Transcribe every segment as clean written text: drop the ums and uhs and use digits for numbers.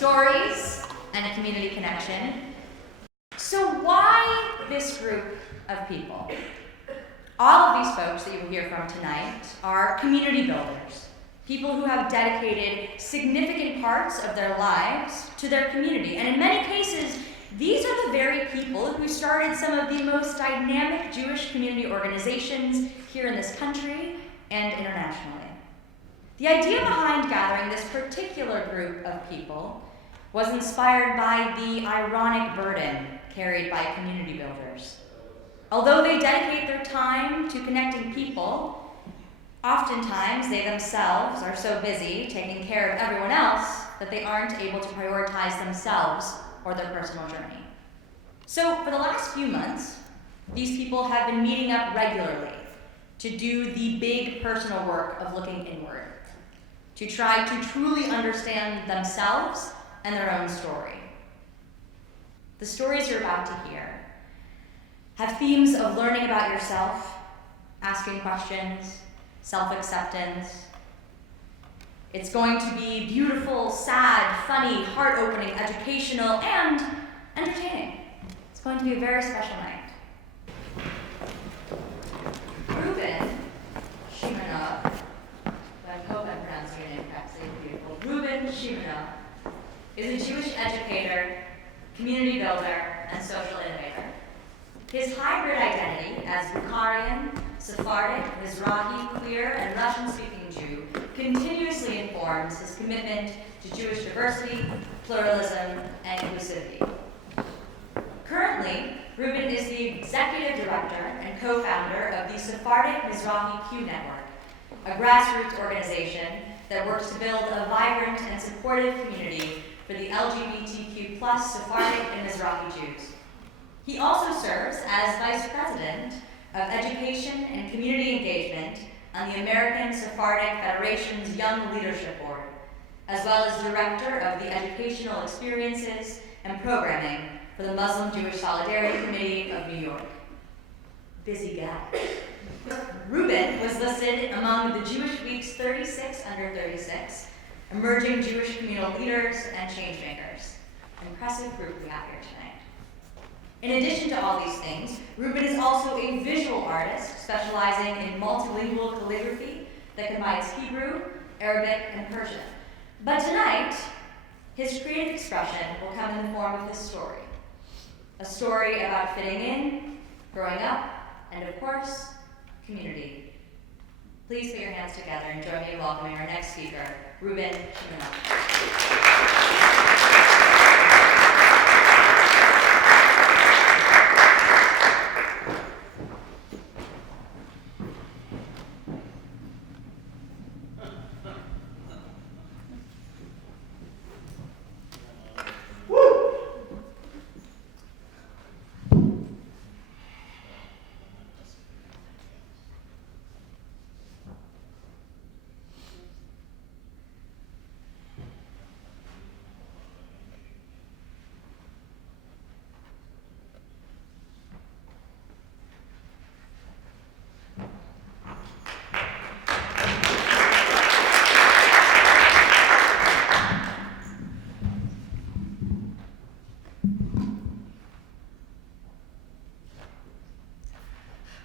stories, and community connection. So why this group of people? All of these folks that you will hear from tonight are community builders, people who have dedicated significant parts of their lives to their community. And in many cases, these are the very people who started some of the most dynamic Jewish community organizations here in this country and internationally. The idea behind gathering this particular group of people was inspired by the ironic burden carried by community builders. Although they dedicate their time to connecting people, oftentimes they themselves are so busy taking care of everyone else that they aren't able to prioritize themselves or their personal journey. So for the last few months, these people have been meeting up regularly to do the big personal work of looking inward, to try to truly understand themselves and their own story. The stories you're about to hear have themes of learning about yourself, asking questions, self-acceptance. It's going to be beautiful, sad, funny, heart-opening, educational, and entertaining. It's going to be a very special night. Ruben Shimonov, I hope I'm pronouncing your name correctly, beautiful. Ruben Shimonov is a Jewish educator, community builder, and social innovator. His hybrid identity as Bukharian, Sephardic, Mizrahi, queer, and Russian-speaking Jew continuously informs his commitment to Jewish diversity, pluralism, and inclusivity. Currently, Ruben is the executive director and co-founder of the Sephardic Mizrahi Q Network, a grassroots organization that works to build a vibrant and supportive community for the LGBTQ+ Sephardic and Mizrahi Jews. He also serves as Vice President of Education and Community Engagement on the American Sephardic Federation's Young Leadership Board, as well as Director of the Educational Experiences and Programming for the Muslim-Jewish Solidarity Committee of New York. Busy guy. Ruben was listed among the Jewish Week's 36 under 36 emerging Jewish communal leaders and changemakers. An impressive group we have here tonight. In addition to all these things, Ruben is also a visual artist specializing in multilingual calligraphy that combines Hebrew, Arabic, and Persian. But tonight, his creative expression will come in the form of his story. A story about fitting in, growing up, and of course, community. Please put your hands together and join me in welcoming our next speaker, Ruben Shimonov.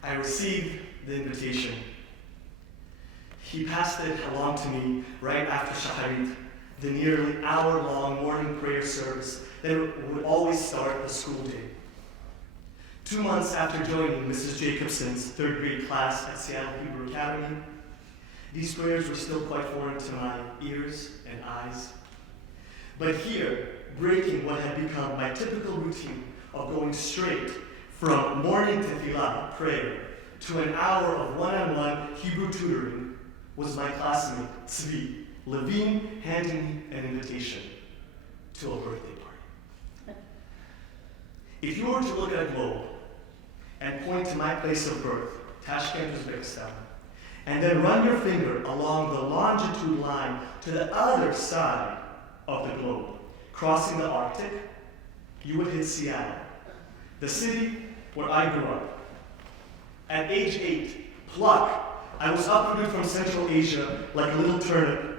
I received the invitation. He passed it along to me right after Shacharit, the nearly hour-long morning prayer service that would always start the school day. 2 months after joining Mrs. Jacobson's third grade class at Seattle Hebrew Academy, these prayers were still quite foreign to my ears and eyes. But here, breaking what had become my typical routine of going straight from morning tefillah, prayer, to an hour of one-on-one Hebrew tutoring, was my classmate, Tzvi Levine, handing me an invitation to a birthday party. If you were to look at a globe and point to my place of birth, Tashkent, Uzbekistan, and then run your finger along the longitude line to the other side of the globe, crossing the Arctic, you would hit Seattle, the city where I grew up. At age 8, pluck, I was uprooted from Central Asia like a little turnip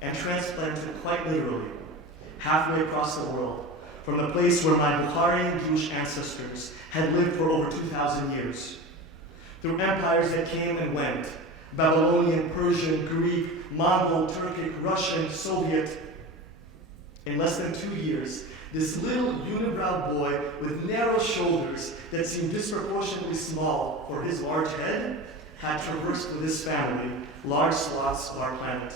and transplanted quite literally, halfway across the world, from the place where my Bukharian Jewish ancestors had lived for over 2,000 years. Through empires that came and went, Babylonian, Persian, Greek, Mongol, Turkic, Russian, Soviet. In less than 2 years, this little unibrow boy with narrow shoulders that seemed disproportionately small for his large head had traversed with his family large swaths of our planet.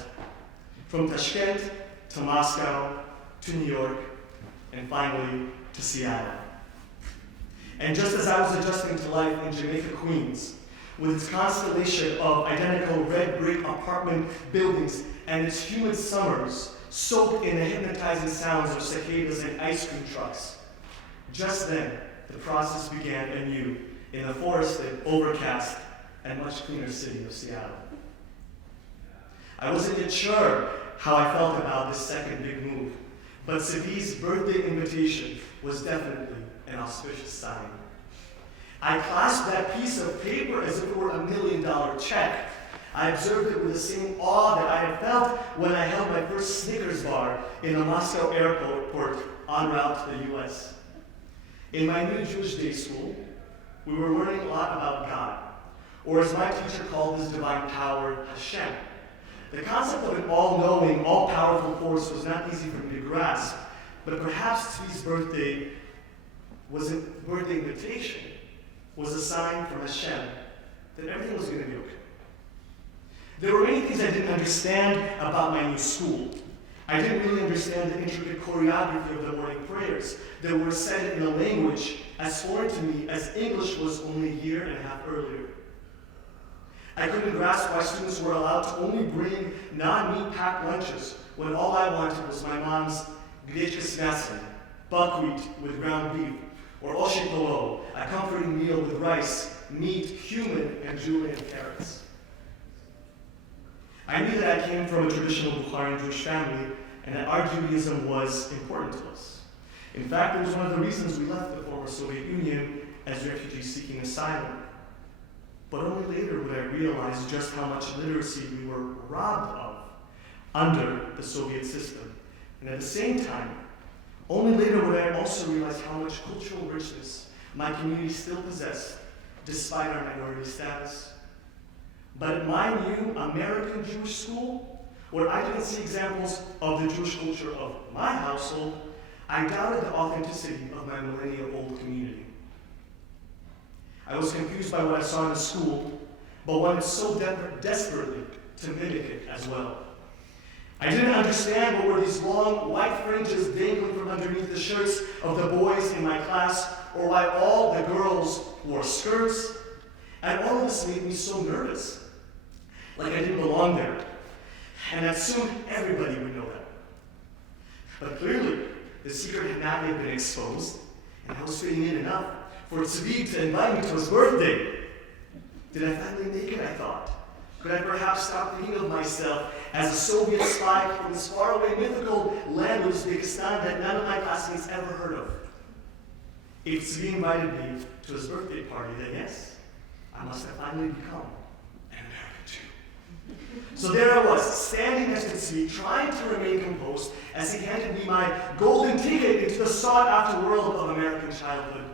From Tashkent to Moscow to New York, and finally to Seattle. And just as I was adjusting to life in Jamaica, Queens, with its constellation of identical red brick apartment buildings and its humid summers soaked in the hypnotizing sounds of cicadas and ice cream trucks, just then the process began anew in the forested, overcast, and much cleaner city of Seattle. I wasn't yet sure how I felt about this second big move, but Savi's birthday invitation was definitely an auspicious sign. I clasped that piece of paper as if it were $1 million check. I observed it with the same awe that I had felt when I held my first Snickers bar in the Moscow airport en route to the US. In my new Jewish day school, we were learning a lot about God, or as my teacher called his divine power, Hashem. The concept of an all-knowing, all-powerful force was not easy for me to grasp, but perhaps Tzvi's birthday invitation was a sign from Hashem that everything was going to be okay. There were many things I didn't understand about my new school. I didn't really understand the intricate choreography of the morning prayers that were said in a language as foreign to me as English was only a year and a half earlier. I couldn't grasp why students were allowed to only bring non-meat packed lunches when all I wanted was my mom's grechka s мясом, buckwheat with ground beef, or oshi polo, a comforting meal with rice, meat, cumin, and julienne carrots. I knew that I came from a traditional Bukharian Jewish family and that our Judaism was important to us. In fact, it was one of the reasons we left the former Soviet Union as refugees seeking asylum. But only later would I realize just how much literacy we were robbed of under the Soviet system. And at the same time, only later would I also realize how much cultural richness my community still possessed, despite our minority status. But at my new American Jewish school, where I didn't see examples of the Jewish culture of my household, I doubted the authenticity of my millennia-old community. I was confused by what I saw in the school, but wanted so desperately to mimic it as well. I didn't understand what were these long white fringes dangling from underneath the shirts of the boys in my class, or why all the girls wore skirts, and all of this made me so nervous, like I didn't belong there, and that soon everybody would know that. But clearly, the secret had not yet been exposed, and I was fitting in enough for Tzvi to invite me to his birthday. Did I finally make it, I thought? Could I perhaps stop thinking of myself as a Soviet spy from this faraway mythical land of Uzbekistan that none of my classmates ever heard of? If Tzvi invited me to his birthday party, then yes, I must have finally become an American Jew. So there I was, standing next to Tzvi, trying to remain composed as he handed me my golden ticket into the sought-after world of American childhood.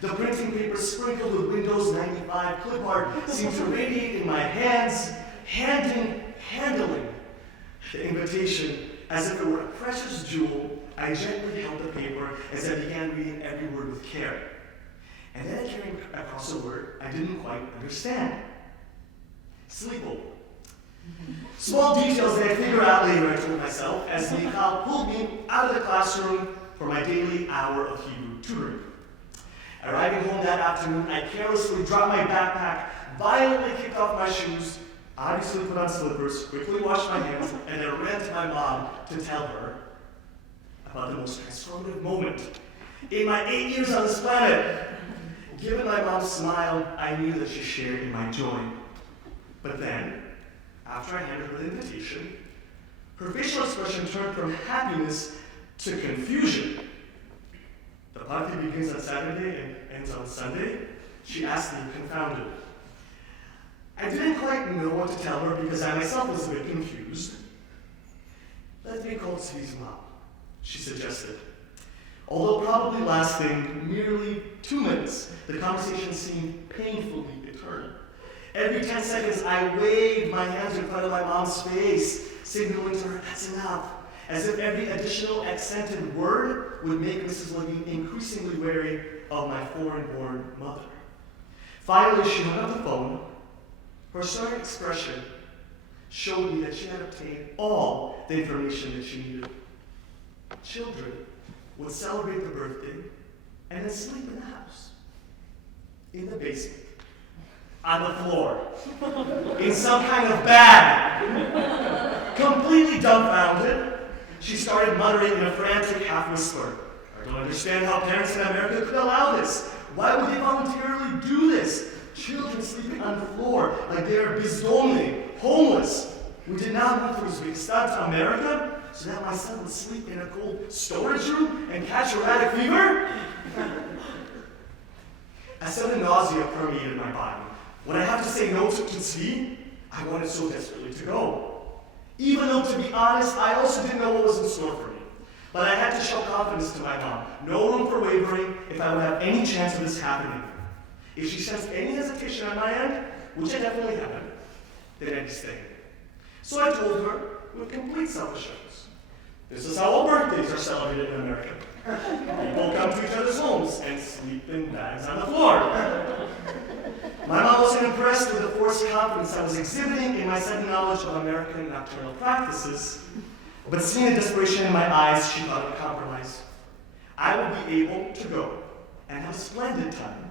The printing paper sprinkled with Windows 95 clip art seemed to radiate in my hands, handling the invitation as if it were a precious jewel. I gently held the paper as I began reading every word with care. And then I came across a word I didn't quite understand. Sleepover. Small details that I figure out later, I told myself, as Michal pulled me out of the classroom for my daily hour of Hebrew tutoring. Arriving home that afternoon, I carelessly dropped my backpack, violently kicked off my shoes, obviously put on slippers, quickly washed my hands, and then ran to my mom to tell her about the most transformative moment in my 8 years on this planet. Given my mom's smile, I knew that she shared in my joy. But then, after I handed her the invitation, her facial expression turned from happiness to confusion. The party begins on Saturday and ends on Sunday, she asked me, confounded. I didn't quite know what to tell her because I myself was a bit confused. Let me call Tzvi's mom. she suggested. Although probably lasting merely 2 minutes, the conversation seemed painfully eternal. Every 10 seconds, I waved my hands in front of my mom's face, signaling to her, that's enough, as if every additional accented word would make Mrs. Levine increasingly wary of my foreign-born mother. Finally, she hung up the phone. Her stern expression showed me that she had obtained all the information that she needed. Children would celebrate the birthday and then sleep in the house, in the basement, on the floor, in some kind of bag. Completely dumbfounded, she started muttering in a frantic half whisper, I don't understand how parents in America could allow this. Why would they voluntarily do this? Children sleeping on the floor like they are бездомные, homeless. We did not move from Uzbekistan to America so that my son would sleep in a cold storage room and catch erratic fever? A sudden nausea permeated my body. When I have to say no to tzvi, I wanted so desperately to go. Even though, to be honest, I also didn't know what was in store for me. But I had to show confidence to my mom. No room for wavering if I would have any chance of this happening. If she sensed any hesitation on my end, which I definitely haven't, then I'd be staying. So I told her with complete self-assurance, this is how all birthdays are celebrated in America. People come to each other's homes and sleep in bags on the floor. My mom wasn't impressed with the forced confidence I was exhibiting in my sudden knowledge of American nocturnal practices, but seeing the desperation in my eyes, she thought of a compromise. I would be able to go and have a splendid time.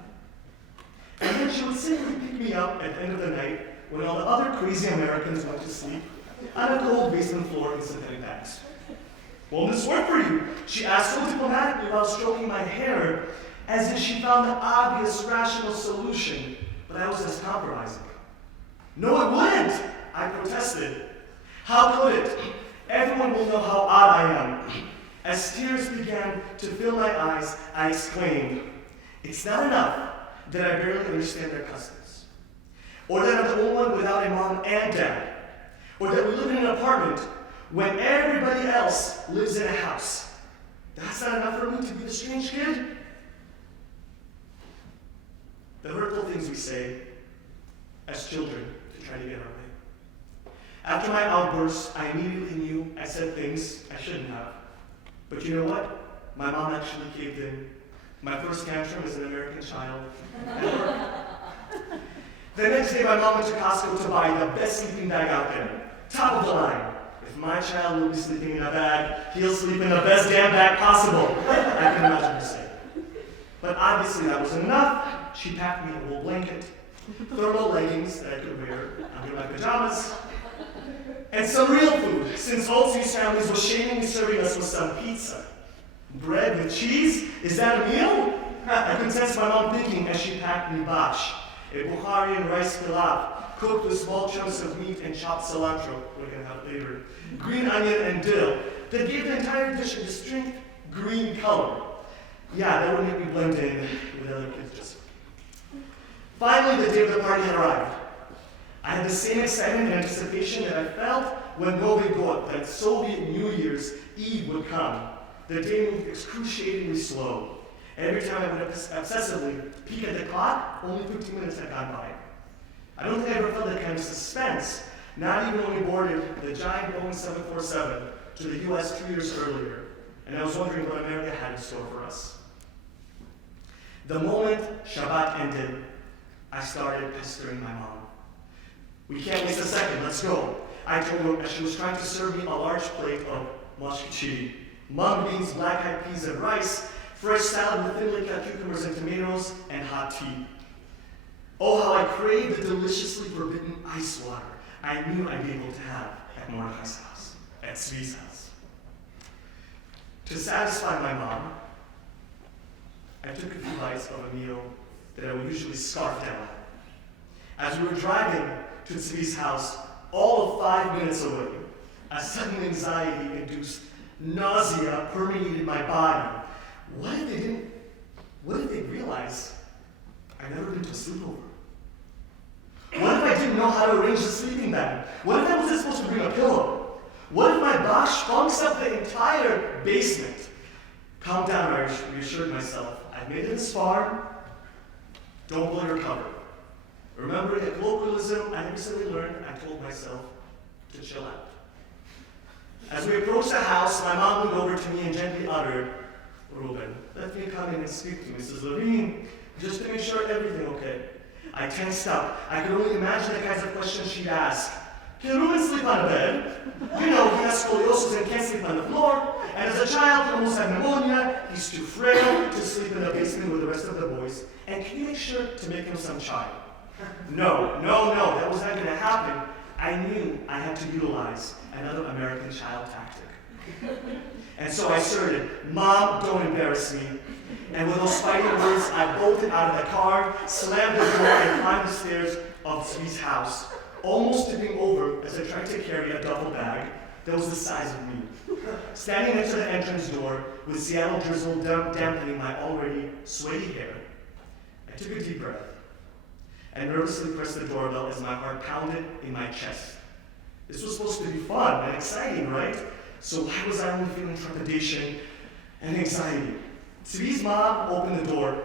And then she would simply pick me up at the end of the night when all the other crazy Americans went to sleep on a cold basement floor in synthetic bags. Won't this work for you? She asked so diplomatically while stroking my hair, as if she found the obvious rational solution, but I was just compromising. No, it wouldn't, I protested. How could it? Everyone will know how odd I am. As tears began to fill my eyes, I exclaimed, it's not enough that I barely understand their customs, or that I'm the only one without a mom and dad, or that we live in an apartment when everybody else lives in a house. That's not enough for me to be the strange kid? The hurtful things we say as children to try to get our way. After my outburst, I immediately knew I said things I shouldn't have. But you know what? My mom actually caved in. My first tantrum as an American child. The next day, my mom went to Costco to buy the best sleeping bag out there. Top of the line. If my child will be sleeping in a bag, he'll sleep in the best damn bag possible. I can imagine her saying. But obviously that wasn't enough. She packed me a wool blanket, thermal leggings that I could wear under my pajamas, and some real food, since all these families were shamingly serving us with some pizza. Bread with cheese? Is that a meal? I could sense my mom thinking as she packed me bash, a Bukharian rice pilaf, cooked with small chunks of meat and chopped cilantro, we're going to have later, green onion and dill, that gave the entire dish a distinct green color. Yeah, that would make me blend in with other kids just. Finally, the day of the party had arrived. I had the same excitement and anticipation that I felt when Novi God, that Soviet New Year's Eve, would come. The day moved excruciatingly slow. Every time I would obsessively peek at the clock, only 15 minutes had gone by. I don't think I ever felt that kind of suspense, not even when we boarded the giant Boeing 747 to the US 2 years earlier, and I was wondering what America had in store for us. The moment Shabbat ended, I started pestering my mom. We can't waste a second, let's go. I told her as she was trying to serve me a large plate of mashkichi, mung beans, black-eyed peas, and rice, fresh salad with thinly cut cucumbers and tomatoes, and hot tea. Oh, how I craved the deliciously forbidden ice water I knew I'd be able to have at Mordechai's house, at Tzvi's house. To satisfy my mom, I took a few bites of a meal that I would usually scarf down. As we were driving to Tzvi's house, all of 5 minutes away, a sudden anxiety-induced nausea permeated my body. What if they realized I'd never been to a sleepover? What if I didn't know how to arrange the sleeping bag? What if I wasn't supposed to bring a pillow? What if my box funks up the entire basement? Calm down, I reassured myself. I've made it this far. Don't blow your cover. Remember, in colloquialism I recently learned, I told myself to chill out. As we approached the house, my mom looked over to me and gently uttered, "Ruben, let me come in and speak to Mrs. Levine, just to make sure everything okay." I tensed up. I could only imagine the kinds of questions she'd ask. Can Ruben sleep on a bed? You know, he has scoliosis and can't sleep on the floor. And as a child, he almost had pneumonia. He's too frail to sleep in the basement with the rest of the boys. And can you make sure to make him some chai? No, that was not going to happen. I knew I had to utilize another American child tactic. And so I asserted, "Mom, don't embarrass me." And with those fighting words, I bolted out of the car, slammed the door, and climbed the stairs of Zvi's house, almost tipping over as I tried to carry a duffel bag that was the size of me. Standing next to the entrance door, with Seattle drizzle dampening my already sweaty hair, I took a deep breath and nervously pressed the doorbell as my heart pounded in my chest. This was supposed to be fun and exciting, right? So why was I only feeling trepidation and anxiety? Zvi's mom opened the door.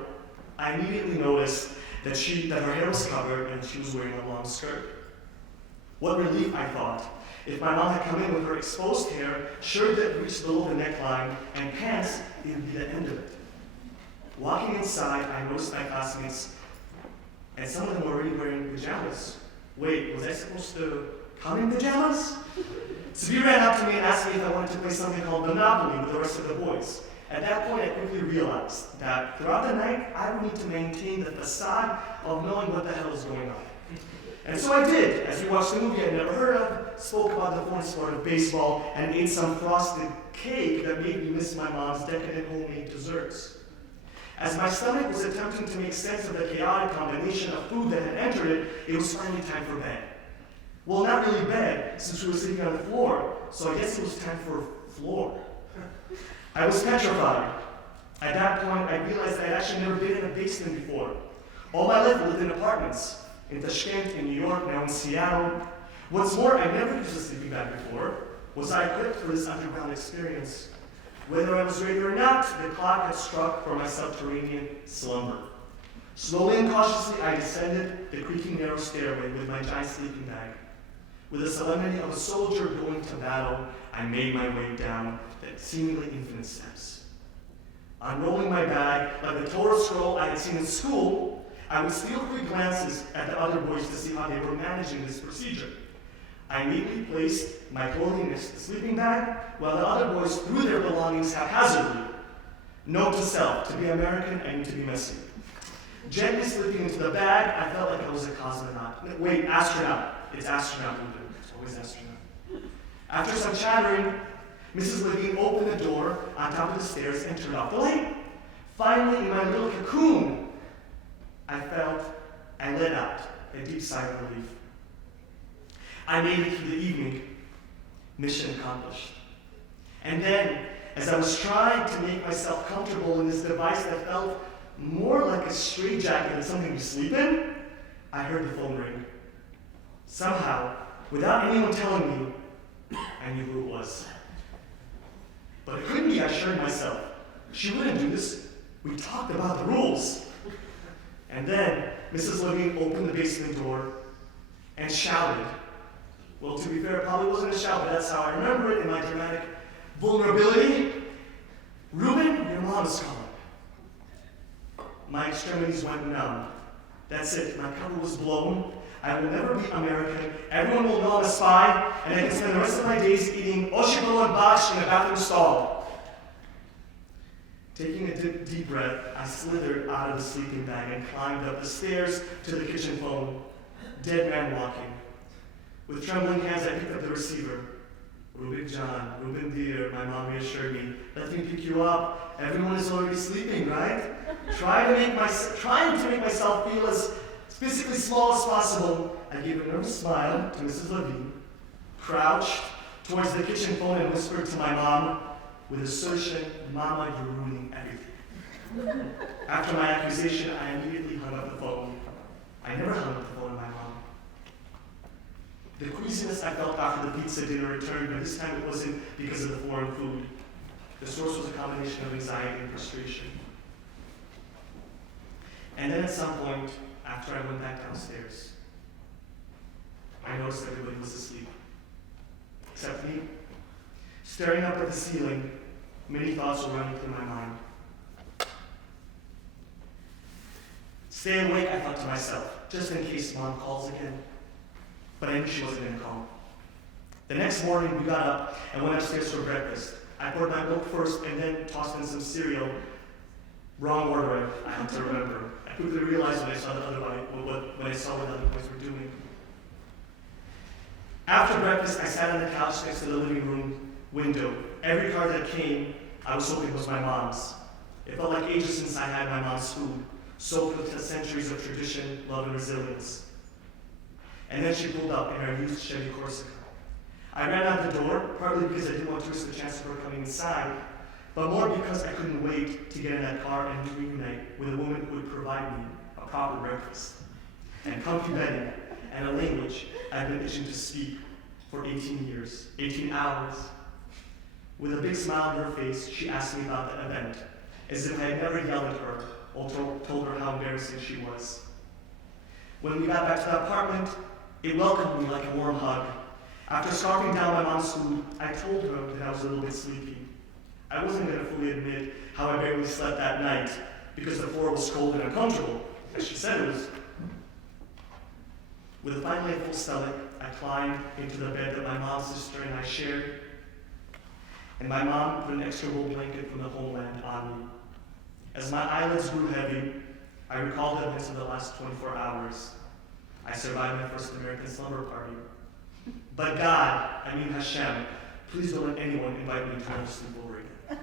I immediately noticed that her hair was covered and she was wearing a long skirt. What relief, I thought, if my mom had come in with her exposed hair, shirt that reached below the neckline, and pants, it would be the end of it. Walking inside, I noticed my classmates, and some of them were already wearing pajamas. Wait, was I supposed to come in pajamas? Zvi ran up to me and asked me if I wanted to play something called Monopoly with the rest of the boys. At that point, I quickly realized that throughout the night, I would need to maintain the facade of knowing what the hell is going on. And so I did, as we watched a movie I'd never heard of, spoke about the fun sport of baseball, and ate some frosted cake that made me miss my mom's decadent homemade desserts. As my stomach was attempting to make sense of the chaotic combination of food that had entered it, it was finally time for bed. Well, not really bed, since we were sleeping on the floor, so I guess it was time for floor. I was petrified. At that point, I realized I had actually never been in a basement before. All my life I lived in apartments, in Tashkent, in New York, now in Seattle. What's more, I never used a sleeping bag before. Was I equipped for this underground experience? Whether I was ready or not, the clock had struck for my subterranean slumber. Slowly and cautiously, I descended the creaking narrow stairway with my giant sleeping bag. With the solemnity of a soldier going to battle, I made my way down the seemingly infinite steps. Unrolling my bag, like the Torah scroll I had seen in school, I would steal quick glances at the other boys to see how they were managing this procedure. I immediately placed my clothing in the sleeping bag, while the other boys threw their belongings haphazardly. Note to self, to be American, I need to be messy. Gently slipping into the bag, I felt like I was a cosmonaut. Wait, astronaut. It's astronaut, Ruben. It's always astronaut. After some chattering, Mrs. Levine opened the door on top of the stairs and turned off the light. Finally, in my little cocoon, I let out a deep sigh of relief. I made it through the evening. Mission accomplished. And then, as I was trying to make myself comfortable in this device that felt more like a straitjacket than something to sleep in, I heard the phone ring. Somehow, without anyone telling me, I knew who it was. But it couldn't be, I assured myself. She wouldn't do this. We talked about the rules. And then, Mrs. Levine opened the basement door and shouted. Well, to be fair, it probably wasn't a shout, but that's how I remember it in my dramatic vulnerability. "Ruben, your mom is calling." My extremities went numb. That's it, my cover was blown. I will never be American. Everyone will know I'm a spy, and I can spend the rest of my days eating oshibolo and bosh in a bathroom stall. Taking a deep breath, I slithered out of the sleeping bag and climbed up the stairs to the kitchen phone. Dead man walking. With trembling hands, I picked up the receiver. "Ruben John, Ruben dear," my mom reassured me. "Let me pick you up. Everyone is already sleeping, right?" Trying to make myself feel as physically small as possible, I gave a nervous smile to Mrs. Levine, crouched towards the kitchen phone and whispered to my mom with assertion, "Mama, you're ruining everything." After my accusation, I immediately hung up the phone. I never hung up the phone to my mom. The queasiness I felt after the pizza dinner returned, but this time it wasn't because of the foreign food. The source was a combination of anxiety and frustration. And then at some point, after I went back downstairs, I noticed everybody was asleep, except me. Staring up at the ceiling, many thoughts were running through my mind. Stay awake, I thought to myself, just in case Mom calls again. But I knew she wasn't going to call. The next morning, we got up and went upstairs for breakfast. I poured my milk first and then tossed in some cereal. Wrong order, I had to remember. I quickly realized when I saw what the other boys were doing. After breakfast, I sat on the couch next to the living room window. Every car that came, I was hoping was my mom's. It felt like ages since I had my mom's food, soaked with centuries of tradition, love, and resilience. And then she pulled up in her used Chevy Corsica. I ran out the door, partly because I didn't want to risk the chance of her coming inside, but more because I couldn't wait to get in that car and reunite with a woman who would provide me a proper breakfast, and comfy bedding, and a language I've been itching to speak for 18 years, 18 hours. With a big smile on her face, she asked me about the event, as if I had never yelled at her or told her how embarrassing she was. When we got back to the apartment, it welcomed me like a warm hug. After scarfing down my mom's food, I told her that I was a little bit sleepy. I wasn't going to fully admit how I barely slept that night because the floor was cold and uncomfortable, as she said it was. With a finally full stomach, I climbed into the bed that my mom's sister and I shared, and my mom put an extra wool blanket from the homeland on me. As my eyelids grew heavy, I recalled the events of the last 24 hours. I survived my first American slumber party. But God, Hashem, please don't let anyone invite me to another sleepover again.